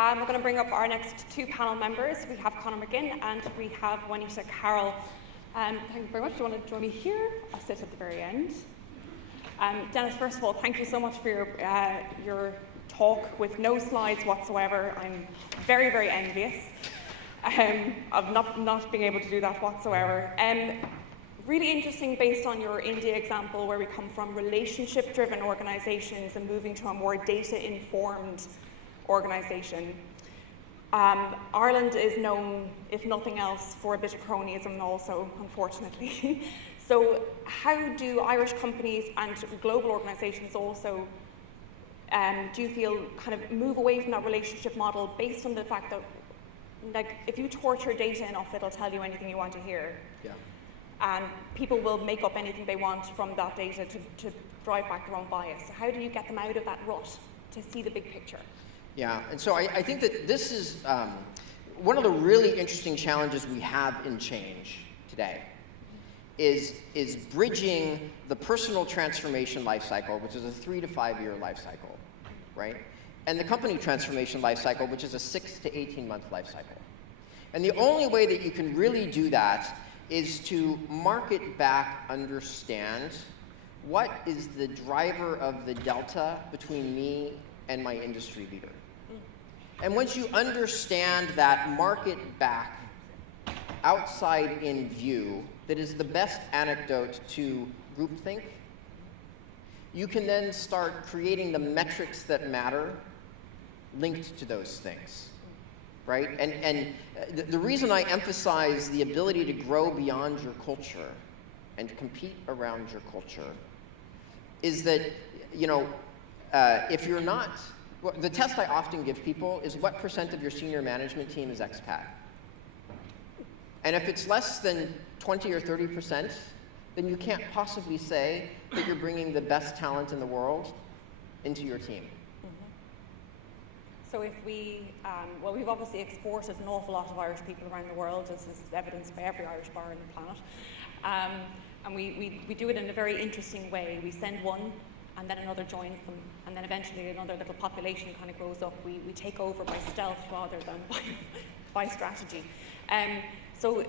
We're going to bring up our next two panel members. We have Conor McGinn and we have Juanito Carroll. Thank you very much. Do you want to join me here? I'll sit at the very end. Dennis, first of all, thank you so much for your talk with no slides whatsoever. I'm very, very envious of not being able to do that whatsoever. Really interesting based on your India example where we come from relationship-driven organizations and moving to a more data-informed organization. Ireland is known, if nothing else, for a bit of cronyism also, unfortunately. So how do Irish companies and global organizations also, do you feel, kind of move away from that relationship model based on the fact that, like, if you torture data enough, it'll tell you anything you want to hear? Yeah. And people will make up anything they want from that data to drive back their own bias. So how do you get them out of that rut to see the big picture? Yeah, and so I think that this is one of the really interesting challenges we have in change today is bridging the personal transformation life cycle, which is a 3 to 5 year life cycle, right? And the company transformation life cycle, which is a 6 to 18 month life cycle. And the only way that you can really do that is to market back, understand what is the driver of the delta between me and my industry leader. And once you understand that market back, outside in view, that is the best antidote to groupthink, you can then start creating the metrics that matter linked to those things, right? And the reason I emphasize the ability to grow beyond your culture and to compete around your culture is that, you know, if you're not, well, the test I often give people is what % of your senior management team is expat? And if it's less than 20 or 30%, then you can't possibly say that you're bringing the best talent in the world into your team. So if we, well, we've obviously exported an awful lot of Irish people around the world, as is evidenced by every Irish bar on the planet. And we do it in a very interesting way. We send one, and then another joins them, and then eventually another little population kind of grows up. We take over by stealth rather than by strategy. So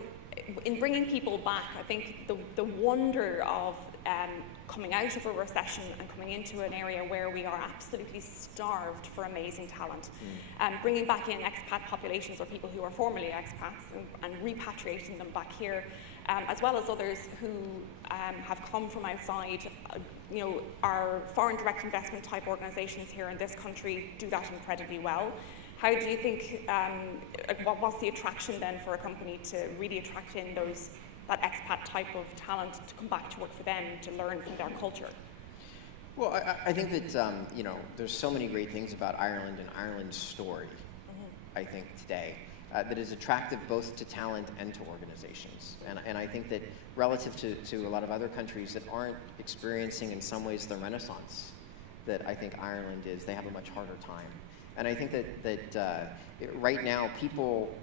in bringing people back, I think the wonder of coming out of a recession and coming into an area where we are absolutely starved for amazing talent, bringing back in expat populations or people who are formerly expats and repatriating them back here, as well as others who have come from outside. You know, our foreign direct investment type organizations here in this country do that incredibly well. How do you think, what's the attraction then for a company to really attract in that expat type of talent to come back to work for them, to learn from their culture? Well, I think that, you know, there's so many great things about Ireland and Ireland's story, I think, today, that is attractive both to talent and to organizations. And I think that relative to a lot of other countries that aren't experiencing in some ways the renaissance that I think Ireland is, they have a much harder time. And I think that right now people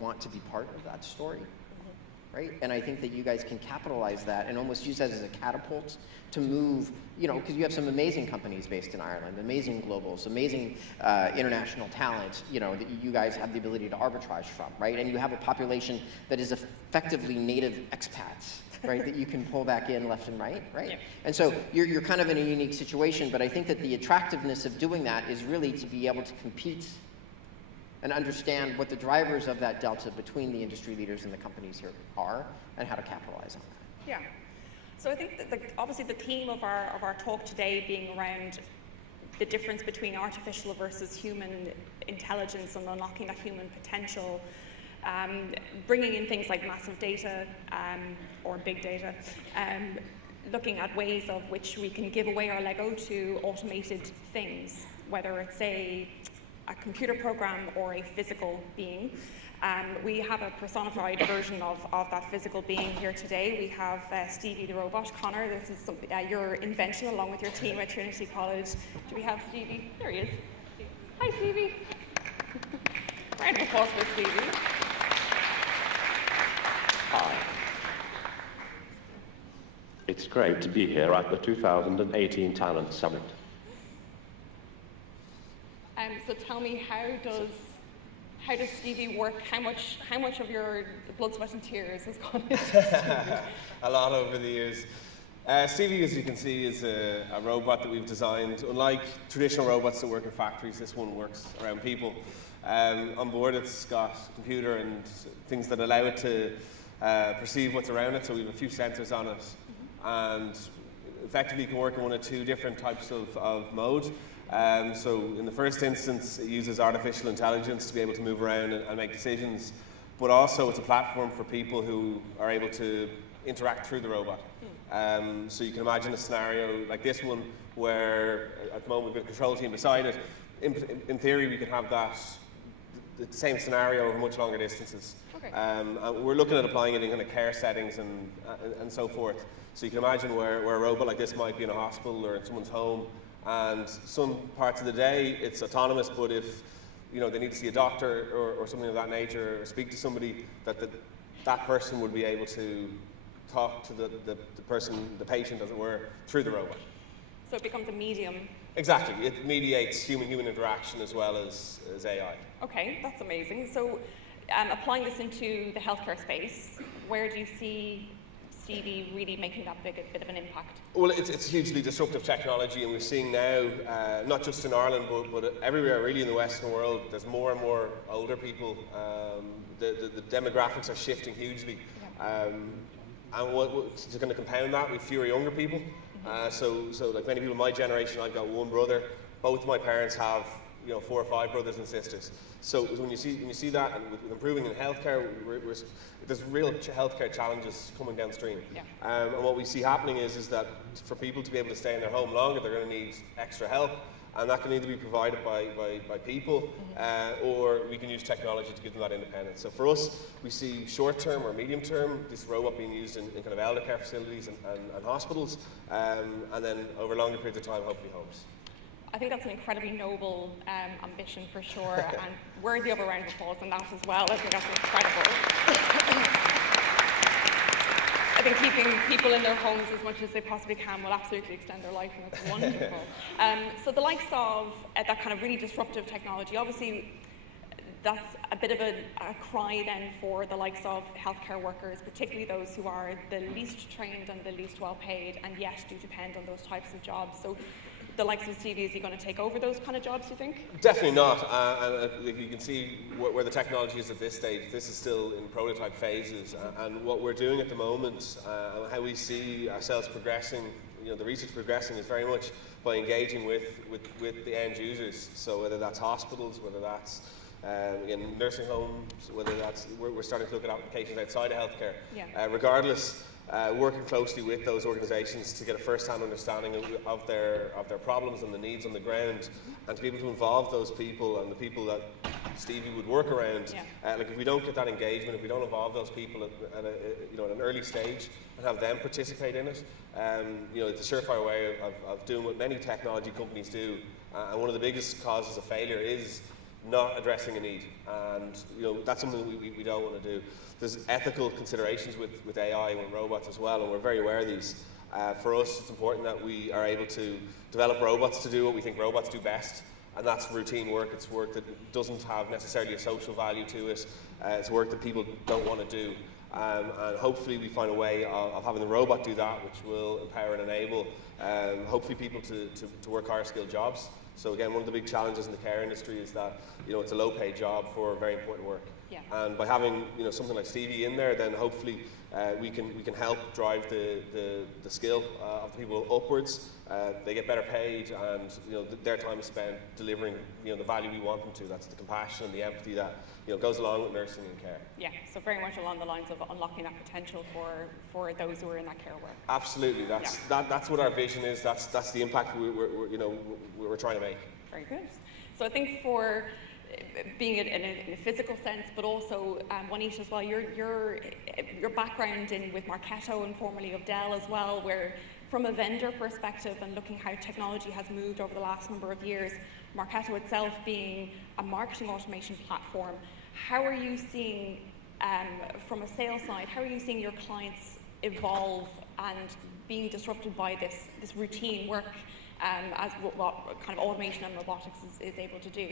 want to be part of that story, right? And I think that you guys can capitalize that and almost use that as a catapult to move, you know, because you have some amazing companies based in Ireland, amazing globals, amazing international talent, you know, that you guys have the ability to arbitrage from, right? And you have a population that is effectively native expats, right, that you can pull back in left and right? Yeah. And so you're kind of in a unique situation, but I think that the attractiveness of doing that is really to be able to compete and understand what the drivers of that delta between the industry leaders and the companies here are and how to capitalize on that. Yeah. So I think that obviously the theme of our talk today being around the difference between artificial versus human intelligence and unlocking that human potential, bringing in things like massive data or big data, looking at ways of which we can give away our Lego to automated things, whether it's a computer program or a physical being. We have a personified version of that physical being here today. We have Stevie the robot. Conor, this is your invention along with your team at Trinity College. Do we have Stevie? There he is. Hi, Stevie. Round of applause for Stevie. Hi. It's great to be here at the 2018 Talent Summit. So tell me, how does How does Stevie work? How much of your blood, sweat and tears has gone into Stevie? A lot over the years. Stevie, as you can see, is a robot that we've designed. Unlike traditional robots that work in factories, this one works around people. On board, it's got a computer and things that allow it to perceive what's around it. So we have a few sensors on it, and effectively can work in one of two different types of mode. So in the first instance, it uses artificial intelligence to be able to move around and make decisions, but also it's a platform for people who are able to interact through the robot. So you can imagine a scenario like this one where at the moment we've got a control team beside it. In theory, we could have the same scenario over much longer distances. Okay. And we're looking at applying it in kind of care settings and so forth. So you can imagine where a robot like this might be in a hospital or in someone's home, and some parts of the day it's autonomous, but if they need to see a doctor or something of that nature, or speak to somebody, that person would be able to talk to the person, the patient as it were, through the robot. So it becomes a medium. Exactly, it mediates human-human interaction as well as AI. Okay, that's amazing. So applying this into the healthcare space, where do you see Stevie really making that bit of an impact? Well, it's hugely disruptive technology, and we're seeing now, not just in Ireland, but everywhere really in the Western world, there's more and more older people. The demographics are shifting hugely. And to kind of compound that, we have fewer younger people. So like many people in my generation, I've got one brother. Both my parents have 4 or 5 brothers and sisters. So when you see that, and with improving in healthcare, there's real healthcare challenges coming downstream. Yeah. And what we see happening is that for people to be able to stay in their home longer, they're going to need extra help. And that can either be provided by people, or we can use technology to give them that independence. So for us, we see short-term or medium-term, this robot being used in kind of elder care facilities and hospitals, and then over longer periods of time, hopefully homes. I think that's an incredibly noble ambition for sure, and worthy of a round of applause on that as well. I think that's incredible. I think keeping people in their homes as much as they possibly can will absolutely extend their life, and that's wonderful. So the likes of that kind of really disruptive technology, obviously that's a bit of a cry then for the likes of healthcare workers, particularly those who are the least trained and the least well paid, and yet do depend on those types of jobs. So the likes of Stevie, is he going to take over those kind of jobs, do you think? Definitely not. And you can see where the technology is at this stage. This is still in prototype phases. And what we're doing at the moment, and how we see ourselves progressing, the research progressing, is very much by engaging with the end users. So whether that's hospitals, whether that's in nursing homes, whether that's, we're starting to look at applications outside of healthcare. Yeah. Regardless, working closely with those organisations to get a first-hand understanding of their problems and the needs on the ground, and to be able to involve those people and the people that Stevie would work around. Yeah. Like if we don't get that engagement, if we don't involve those people at an early stage and have them participate in it, it's a surefire way of doing what many technology companies do. And one of the biggest causes of failure is not addressing a need, and that's something that we don't want to do. There's ethical considerations with AI and robots as well, and we're very aware of these. For us, it's important that we are able to develop robots to do what we think robots do best, and that's routine work. It's work that doesn't have necessarily a social value to it. It's work that people don't want to do. And hopefully we find a way of having the robot do that, which will empower and enable hopefully people to work higher skilled jobs. So again, one of the big challenges in the care industry is that it's a low-paid job for very important work. Yeah. And by having something like Stevie in there, then hopefully we can help drive the skill of the people upwards. They get better paid, and their time is spent delivering the value we want them to. That's the compassion and the empathy that goes along with nursing and care. Yeah, so very much along the lines of unlocking that potential for those who are in that care work. Absolutely, that's what our vision is. That's the impact we're trying to make. Very good. So I think for being in a physical sense, but also Juanito as well, your background with Marketo and formerly of Dell as well, where from a vendor perspective and looking how technology has moved over the last number of years, Marketo itself being a marketing automation platform, how are you seeing, from a sales side, how are you seeing your clients evolve and being disrupted by this routine work as what kind of automation and robotics is able to do?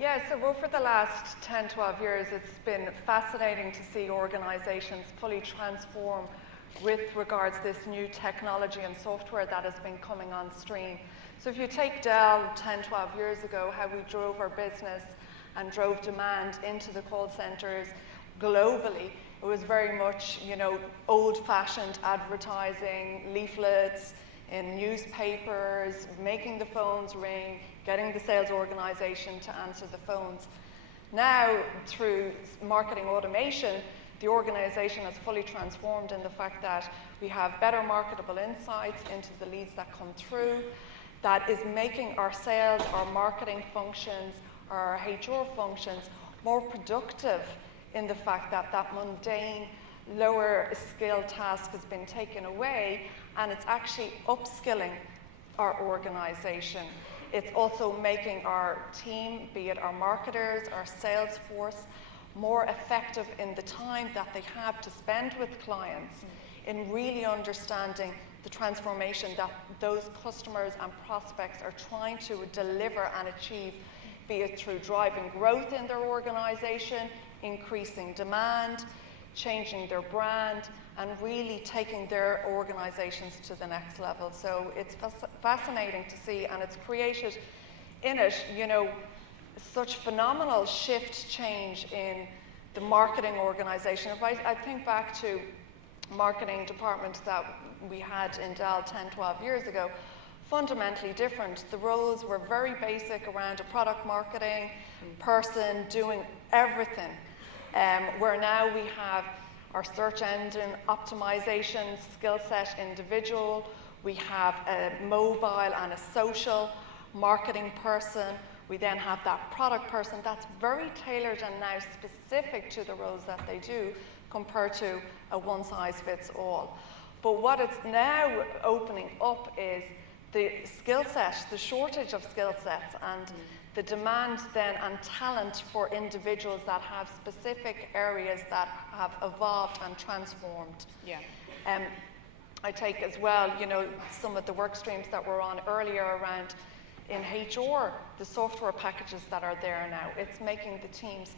Yeah, so over the last 10, 12 years, it's been fascinating to see organizations fully transform with regards to this new technology and software that has been coming on stream. So if you take Dell 10, 12 years ago, how we drove our business and drove demand into the call centers globally, it was very much, you know, old-fashioned advertising, leaflets in newspapers, making the phones ring, getting the sales organization to answer the phones. Now, through marketing automation, the organization has fully transformed in the fact that we have better marketable insights into the leads that come through, that is making our sales, our marketing functions, our HR functions more productive in the fact that that mundane, lower skill task has been taken away, and it's actually upskilling our organization. It's also making our team, be it our marketers, our sales force, more effective in the time that they have to spend with clients in really understanding the transformation that those customers and prospects are trying to deliver and achieve, be it through driving growth in their organization, increasing demand, changing their brand, and really taking their organizations to the next level. So it's fascinating to see, and it's created in it, you know, such phenomenal shift change in the marketing organization. If I think back to marketing department that we had in Dell 10, 12 years ago, fundamentally different. The roles were very basic around a product marketing person doing everything. Where now we have our search engine optimization skill set individual, we have a mobile and a social marketing person, we then have that product person that's very tailored and now specific to the roles that they do compared to a one-size-fits-all. But what it's now opening up is the skill set, the shortage of skill sets, and the demand then and talent for individuals that have specific areas that have evolved and transformed. Yeah. I take as well, you know, some of the work streams that were on earlier around in HR, the software packages that are there now. It's making the teams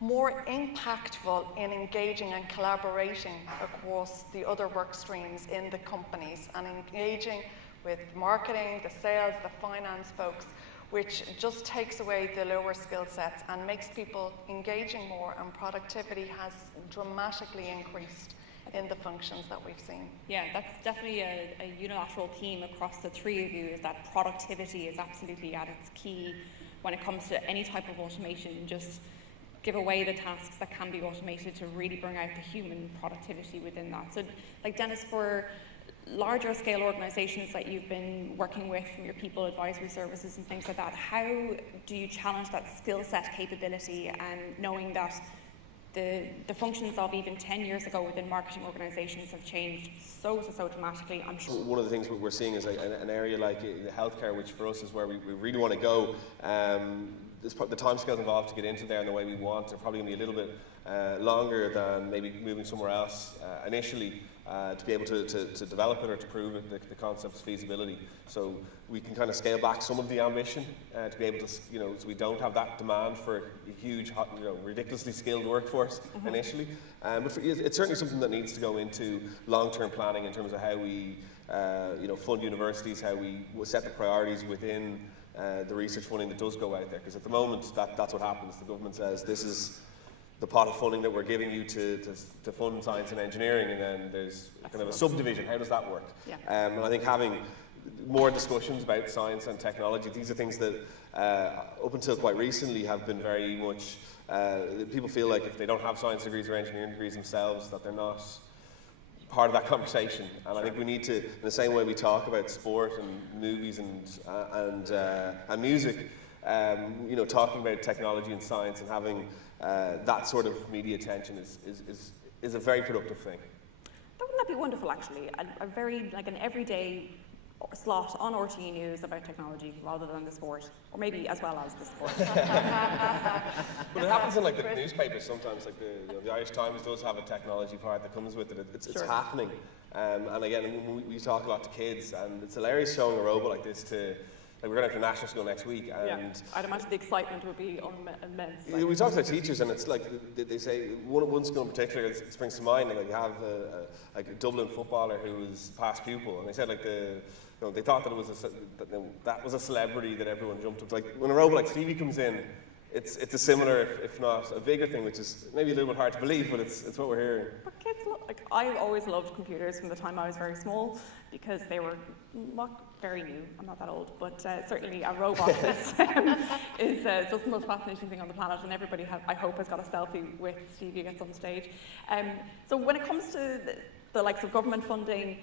more impactful in engaging and collaborating across the other work streams in the companies and engaging with marketing, the sales, the finance folks, which just takes away the lower skill sets and makes people engaging more, and productivity has dramatically increased in the functions that we've seen. Yeah, that's definitely a unilateral theme across the three of you, is that productivity is absolutely at its key when it comes to any type of automation. Just give away the tasks that can be automated to really bring out the human productivity within that. So, like Dennis, for larger scale organizations that you've been working with from your people advisory services and things like that, how do you challenge that skill set capability, and knowing that the functions of even 10 years ago within marketing organizations have changed so dramatically, I'm sure. One of the things we're seeing is an area like healthcare, which for us is where we really want to go. The timescales involved to get into there and the way we want are probably going to be a little bit longer than maybe moving somewhere else initially. To be able to develop it or to prove it, the concept's feasibility. So we can kind of scale back some of the ambition to be able to, you know, so we don't have that demand for a huge, you know, ridiculously skilled workforce initially. But it's certainly something that needs to go into long-term planning in terms of how we, you know, fund universities, how we set the priorities within the research funding that does go out there. Because at the moment, that's what happens. The government says this is the pot of funding that we're giving you to fund science and engineering, and then there's kind of a subdivision. How does that work? Yeah. And I think having more discussions about science and technology, these are things that up until quite recently have been very much, people feel like if they don't have science degrees or engineering degrees themselves, that they're not part of that conversation. And I think we need to, in the same way we talk about sport and movies and music, you know, talking about technology and science and having that sort of media attention is a very productive thing. Wouldn't that be wonderful, actually? A very, like, an everyday slot on RTE News about technology rather than the sport, or maybe as well as the sport. But it happens in like the newspapers sometimes. Like the Irish Times does have a technology part that comes with it. It's happening. And again, we talk a lot to kids, and it's hilarious showing a robot like this to like we're going to national school next week, and I'd imagine the excitement would be immense. Like. We talk to the teachers, and it's like they say one school in particular springs to mind, and like you have like a Dublin footballer who was past pupil, and they said like they thought that it was that was a celebrity that everyone jumped up. Like when a robot like Stevie comes in, it's a similar, if not a bigger thing, which is maybe a little bit hard to believe, but it's what we're hearing. But kids, I've always loved computers from the time I was very small, because they were not very new. I'm not that old, but certainly a robot is just the most fascinating thing on the planet, and everybody, I hope, has got a selfie with Stevie at some stage. So when it comes to the likes of government funding,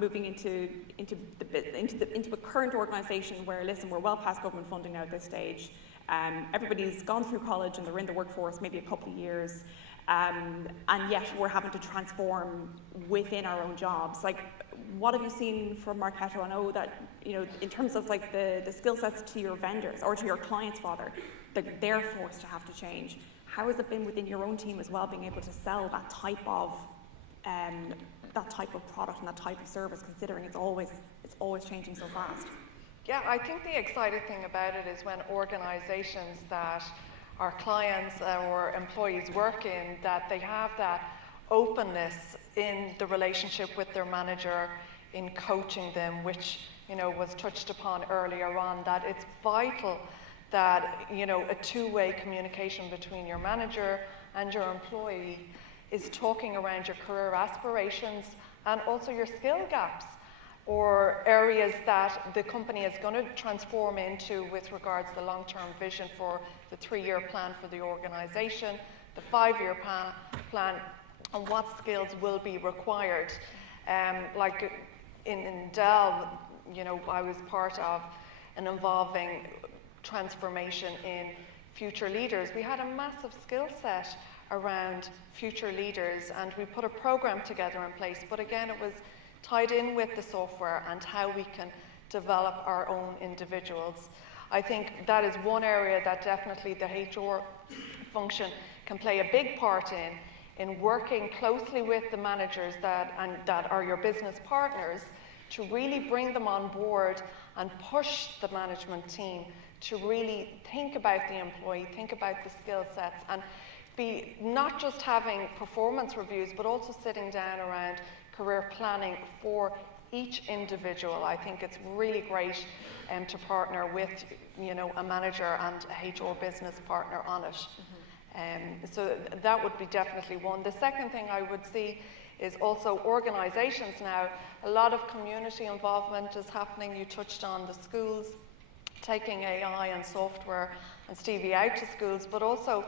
moving into a current organisation where, listen, we're well past government funding now at this stage. Everybody's gone through college and they're in the workforce maybe a couple of years, and yet we're having to transform within our own jobs. Like, what have you seen from Marketo? I know that, in terms of like the skill sets to your vendors or to your clients, rather, they're forced to have to change. How has it been within your own team as well, being able to sell that type of product and that type of service, considering it's always changing so fast? Yeah, I think the exciting thing about it is when organisations that our clients or employees work in, that they have that openness in the relationship with their manager, in coaching them, which was touched upon earlier on, that it's vital that a two-way communication between your manager and your employee is talking around your career aspirations and also your skill gaps, or areas that the company is going to transform into with regards to the long-term vision for the 3-year plan for the organisation, the 5-year plan, and what skills will be required. Like in Dell, I was part of an involving transformation in future leaders. We had a massive skill set around future leaders, and we put a program together in place, but again, it was tied in with the software and how we can develop our own individuals. I think that is one area that definitely the HR function can play a big part in working closely with the managers that are your business partners, to really bring them on board and push the management team to really think about the employee, think about the skill sets, and be not just having performance reviews, but also sitting down around career planning for each individual. I think it's really great to partner with a manager and a HR business partner on it. So that would be definitely one. The second thing I would see is also organisations now. A lot of community involvement is happening. You touched on the schools, taking AI and software and Stevie out to schools, but also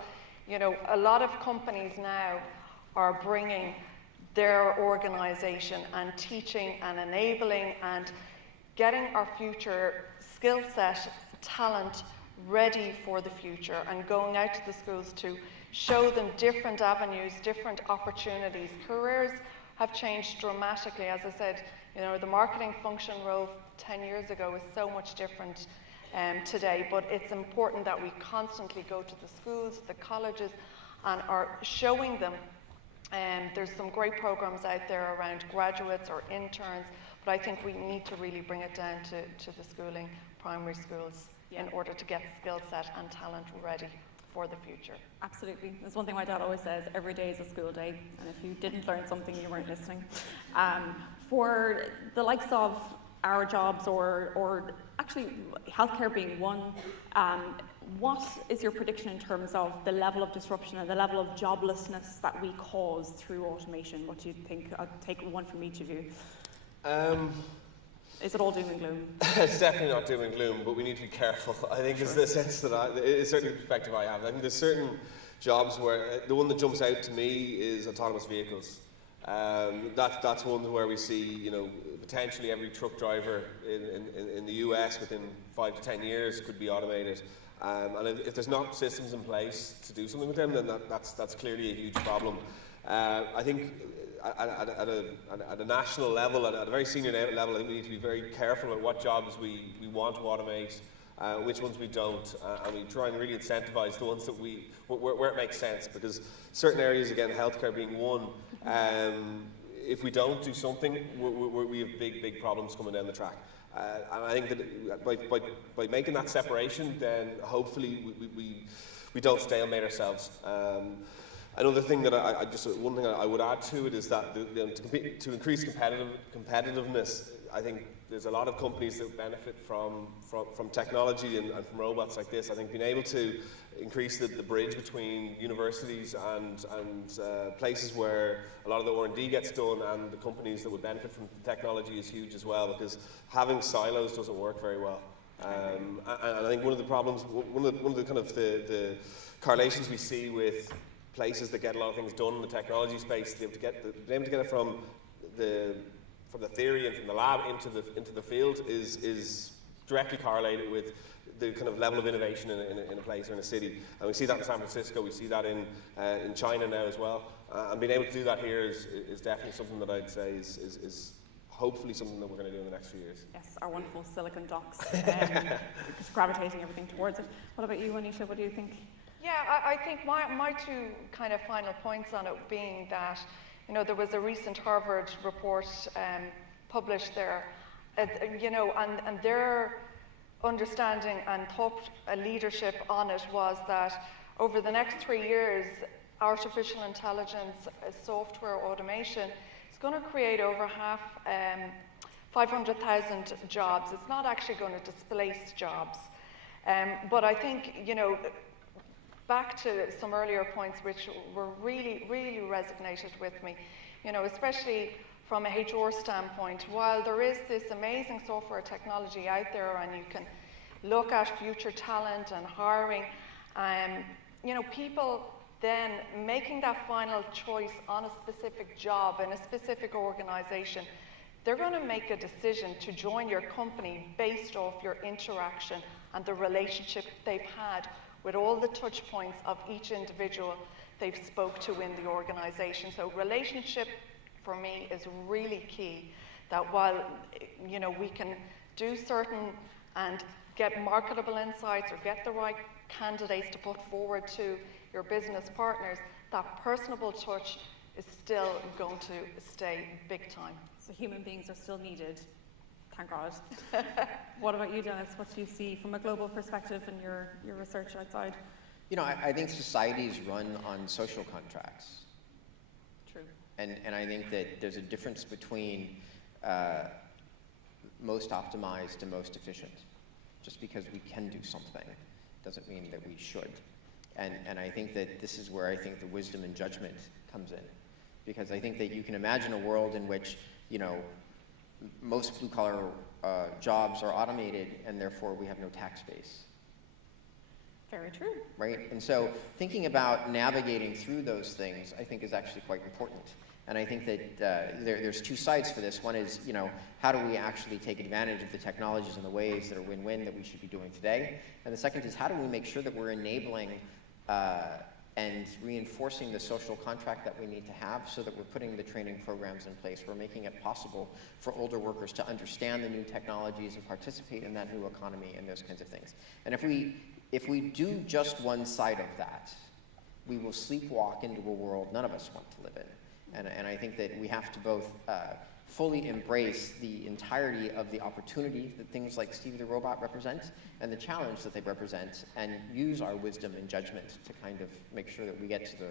a lot of companies now are bringing their organisation and teaching and enabling and getting our future skill set talent ready for the future, and going out to the schools to show them different avenues, different opportunities. Careers have changed dramatically. As I said, the marketing function role 10 years ago was so much different today, but it's important that we constantly go to the schools, the colleges, and are showing them. There's some great programs out there around graduates or interns, but I think we need to really bring it down to the schooling, primary schools, in order to get skill set and talent ready for the future. Absolutely. There's one thing my dad always says: every day is a school day, and if you didn't learn something, you weren't listening. For the likes of our jobs, or actually healthcare being one, what is your prediction in terms of the level of disruption and the level of joblessness that we cause through automation? What do you think? I'll take one from each of you. Is it all doom and gloom? It's definitely not doom and gloom, but we need to be careful. I think it's the sense that it's certainly the perspective I have. I think there's certain jobs where the one that jumps out to me is autonomous vehicles. That's one where we see, potentially every truck driver in the US within 5 to 10 years could be automated. And if there's not systems in place to do something with them, then that's clearly a huge problem. I think at a national level, at a very senior level, I think we need to be very careful at what jobs we want to automate, which ones we don't, and we try and really incentivize the ones that where it makes sense, because certain areas, again, healthcare being one, if we don't do something, we have big problems coming down the track. And I think that by making that separation, then hopefully we don't stalemate ourselves. Another thing that one thing I would add to it is that to increase competitiveness, I think there's a lot of companies that benefit from technology and from robots like this. I think being able to increase the bridge between universities and places where a lot of the R&D gets done and the companies that would benefit from technology is huge as well, because having silos doesn't work very well. And I think one of the problems, one of the kind of the correlations we see with places that get a lot of things done in the technology space, being able to get it from the theory and from the lab into the field is directly correlated with the kind of level of innovation in a place or in a city. And we see that in San Francisco, we see that in China now as well. And being able to do that here is definitely something that I'd say is hopefully something that we're going to do in the next few years. Yes, our wonderful Silicon Docs, just gravitating everything towards it. What about you, Juanito? What do you think? Yeah, I think my two kind of final points on it being that, you know, there was a recent Harvard report published there, you know, and their understanding and thought leadership on it was that over the next 3 years, artificial intelligence, software automation is going to create over 500,000 jobs. It's not actually going to displace jobs. But I think, you know, back to some earlier points which were really resonated with me, you know, especially from a HR standpoint. While there is this amazing software technology out there and you can look at future talent and hiring, you know, people then making that final choice on a specific job in a specific organization, they're going to make a decision to join your company based off your interaction and the relationship they've had with all the touch points of each individual they've spoke to in the organization. So relationship for me is really key, that while, you know, we can do certain and get marketable insights or get the right candidates to put forward to your business partners, that personable touch is still going to stay big time. So human beings are still needed, thank God. What about you, Dennis? What do you see from a global perspective in your research outside? You know, I think societies run on social contracts. True. And I think that there's a difference between most optimized and most efficient. Just because we can do something doesn't mean that we should. And I think that this is where I think the wisdom and judgment comes in. Because I think that you can imagine a world in which, you know, most blue-collar jobs are automated and therefore we have no tax base. Very true. Right? And so thinking about navigating through those things, I think, is actually quite important. And I think that there's two sides for this. One is, you know, how do we actually take advantage of the technologies in the ways that are win-win that we should be doing today? And the second is, how do we make sure that we're enabling and reinforcing the social contract that we need to have so that we're putting the training programs in place. We're making it possible for older workers to understand the new technologies and participate in that new economy and those kinds of things. And if we do just one side of that, we will sleepwalk into a world none of us want to live in. And I think that we have to both fully embrace the entirety of the opportunity that things like Stevie the robot represent and the challenge that they represent, and use our wisdom and judgment to kind of make sure that we get to the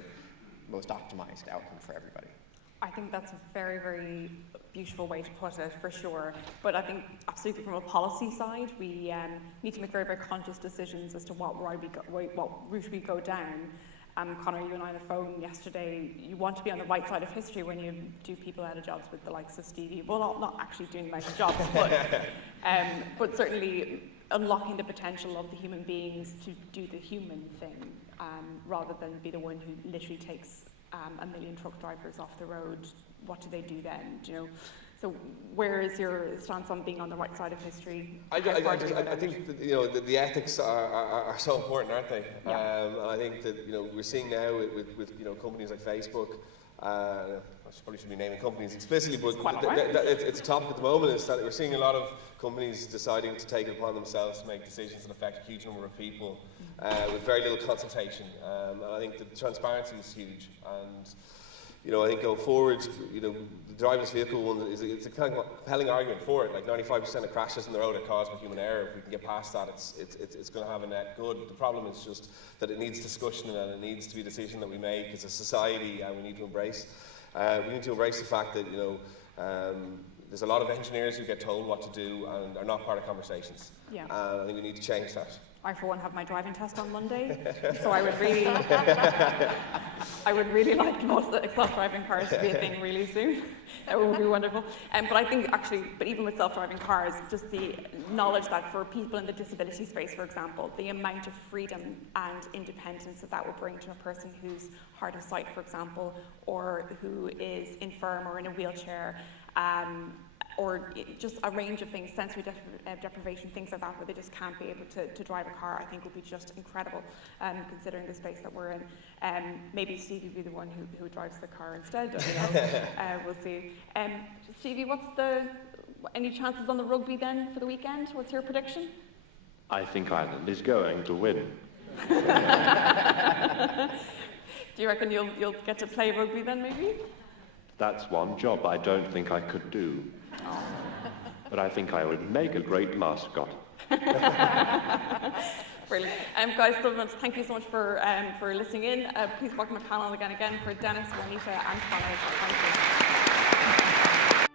most optimized outcome for everybody. I think that's a very, very beautiful way to put it, for sure. But I think absolutely from a policy side, we need to make very, very conscious decisions as to what route we go down. Conor, you and I on the phone yesterday, you want to be on the right side of history when you do people out of jobs with the likes of Stevie. Well, not actually doing them out of jobs, but certainly unlocking the potential of the human beings to do the human thing, rather than be the one who literally takes a million truck drivers off the road. What do they do then? Do you know? So where is your stance on being on the right side of history? I think that, you know, the ethics are so important, aren't they? Yeah. And I think that, you know, we're seeing now with you know, companies like Facebook. I probably shouldn't be naming companies explicitly, but it's a topic at the moment. Is that we're seeing a lot of companies deciding to take it upon themselves to make decisions that affect a huge number of people with very little consultation. And I think that transparency is huge. And you know, I think going forward, you know, the driverless vehicle one it's a kind of compelling argument for it. Like 95% of crashes on the road are caused by human error. If we can get past that, it's going to have a net good. The problem is just that it needs discussion and it needs to be a decision that we make as a society, and we need to embrace. We need to embrace the fact that, you know, there's a lot of engineers who get told what to do and are not part of conversations. Yeah. I think we need to change that. I, for one, have my driving test on Monday, so I would really like most self-driving cars to be a thing really soon. That would be wonderful. But I think actually, but even with self-driving cars, just the knowledge that for people in the disability space, for example, the amount of freedom and independence that will bring to a person who's hard of sight, for example, or who is infirm or in a wheelchair, or just a range of things, sensory deprivation, things like that, where they just can't be able to drive a car, I think would be just incredible, considering the space that we're in. Maybe Stevie will be the one who drives the car instead, you know. We'll see. Stevie, any chances on the rugby then for the weekend? What's your prediction? I think Ireland is going to win. Do you reckon you'll get to play rugby then, maybe? That's one job I don't think I could do. Oh. But I think I would make a great mascot. Brilliant. Guys, so much, thank you so much for listening in. Please welcome my panel again for Dennis, Juanito and Conor. Thank you.